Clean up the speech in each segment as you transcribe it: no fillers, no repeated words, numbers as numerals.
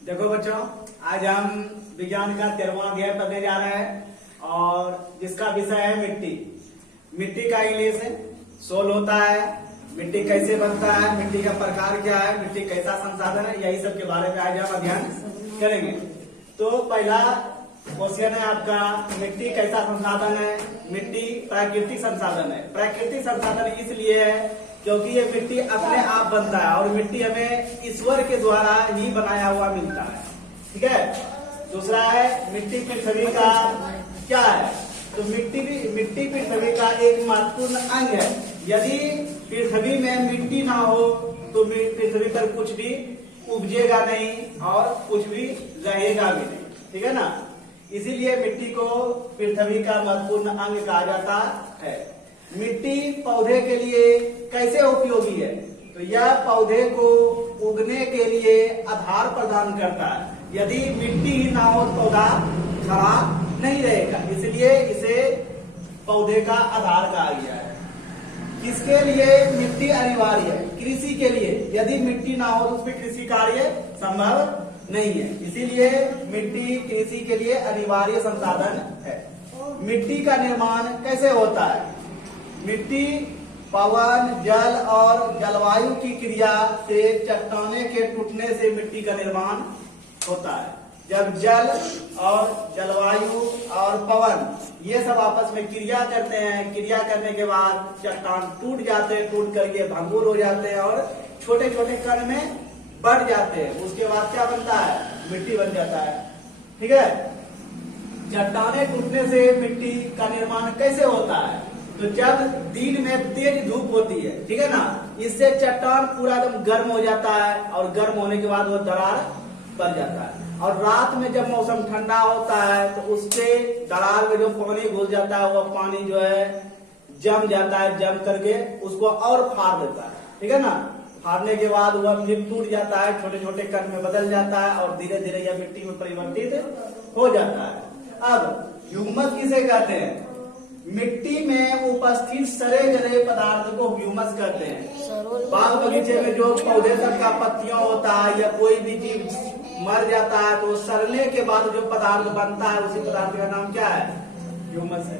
देखो बच्चों, आज हम विज्ञान का 13वां अध्याय पढ़ने जा रहे हैं और जिसका विषय है मिट्टी। मिट्टी का इंग्लिश सोल होता है। मिट्टी कैसे बनता है, मिट्टी का प्रकार क्या है, मिट्टी कैसा संसाधन है, यही सब के बारे में आज हम अध्ययन करेंगे। तो पहला क्वेश्चन है आपका, मिट्टी कैसा संसाधन है। मिट्टी प्राकृतिक संसाधन है। प्राकृतिक संसाधन इसलिए है क्योंकि ये मिट्टी अपने आप बनता है और मिट्टी हमें ईश्वर के द्वारा ही बनाया हुआ मिलता है। ठीक है। दूसरा है मिट्टी पृथ्वी का क्या है, तो मिट्टी पृथ्वी का एक महत्वपूर्ण अंग है। यदि पृथ्वी में मिट्टी ना हो तो पृथ्वी पर कुछ भी उपजेगा नहीं और कुछ भी रहेगा भी नहीं। ठीक है ना। इसीलिए मिट्टी को पृथ्वी का महत्वपूर्ण अंग कहा जाता है। मिट्टी पौधे के लिए कैसे उपयोगी है, तो यह पौधे को उगने के लिए आधार प्रदान करता है। यदि मिट्टी ही ना हो तो पौधा खड़ा नहीं रहेगा, इसलिए इसे पौधे का आधार कहा गया है। किसके लिए मिट्टी अनिवार्य है, कृषि के लिए। यदि मिट्टी ना हो तो उसमें कृषि कार्य संभव नहीं है, इसीलिए मिट्टी कृषि के लिए अनिवार्य संसाधन है। मिट्टी का निर्माण कैसे होता है, मिट्टी पवन, जल और जलवायु की क्रिया से चट्टाने के टूटने से मिट्टी का निर्माण होता है। जब जल और जलवायु और पवन ये सब आपस में क्रिया करते हैं, क्रिया करने के बाद चट्टान टूट जाते हैं, टूट करके भंगुर हो जाते हैं और छोटे छोटे कण में बढ़ जाते हैं। उसके बाद क्या बनता है, मिट्टी बन जाता है। ठीक है। चट्टाने टूटने से मिट्टी का निर्माण कैसे होता है, तो जब दिन में तेज धूप होती है, ठीक है ना, इससे चट्टान पूरा एकदम गर्म हो जाता है और गर्म होने के बाद वो दरार पड़ जाता है। और रात में जब मौसम ठंडा होता है तो उससे दरार में जो पानी घुस जाता है वो पानी जो है जम जाता है, जम करके उसको और फाड़ देता है। ठीक है ना। फाड़ने के बाद वह फिर टूट जाता है, छोटे छोटे कण में बदल जाता है और धीरे धीरे यह मिट्टी में परिवर्तित हो जाता है। अब ह्यूमस किसे कहते हैं, मिट्टी में उपस्थित सड़े गले पदार्थ को ह्यूमस कहते हैं। बाग बगीचे में जो पौधे तक का पत्तियां होता है या कोई भी जीव मर जाता है तो सड़ने के बाद जो पदार्थ बनता है उसी पदार्थ का नाम क्या है, ह्यूमस है।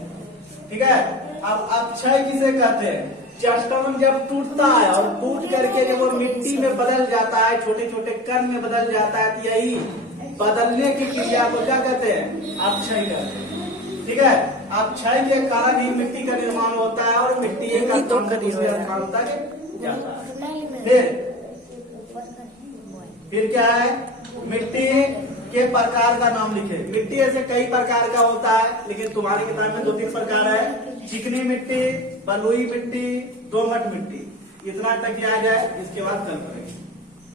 ठीक है। अब अक्षय किसे कहते हैं, चट्टान जब टूटता है और टूट करके जब वो मिट्टी में बदल जाता है, छोटे छोटे कण में बदल जाता है, तो यही बदलने की क्रिया को क्या कहते हैं, अक्षय कहते हैं। ठीक है। अक्षय के कारण ही मिट्टी का निर्माण होता है और मिट्टी एक स्थान से दूसरे स्थान तक जाता है। फिर क्या है, मिट्टी के प्रकार का नाम लिखे। मिट्टी ऐसे कई प्रकार का होता है, लेकिन तुम्हारी किताब में 2-3 प्रकार है, चिकनी मिट्टी, बलुई मिट्टी, दोमट मिट्टी। इतना तक किया जाए, इसके बाद कल करेंगे।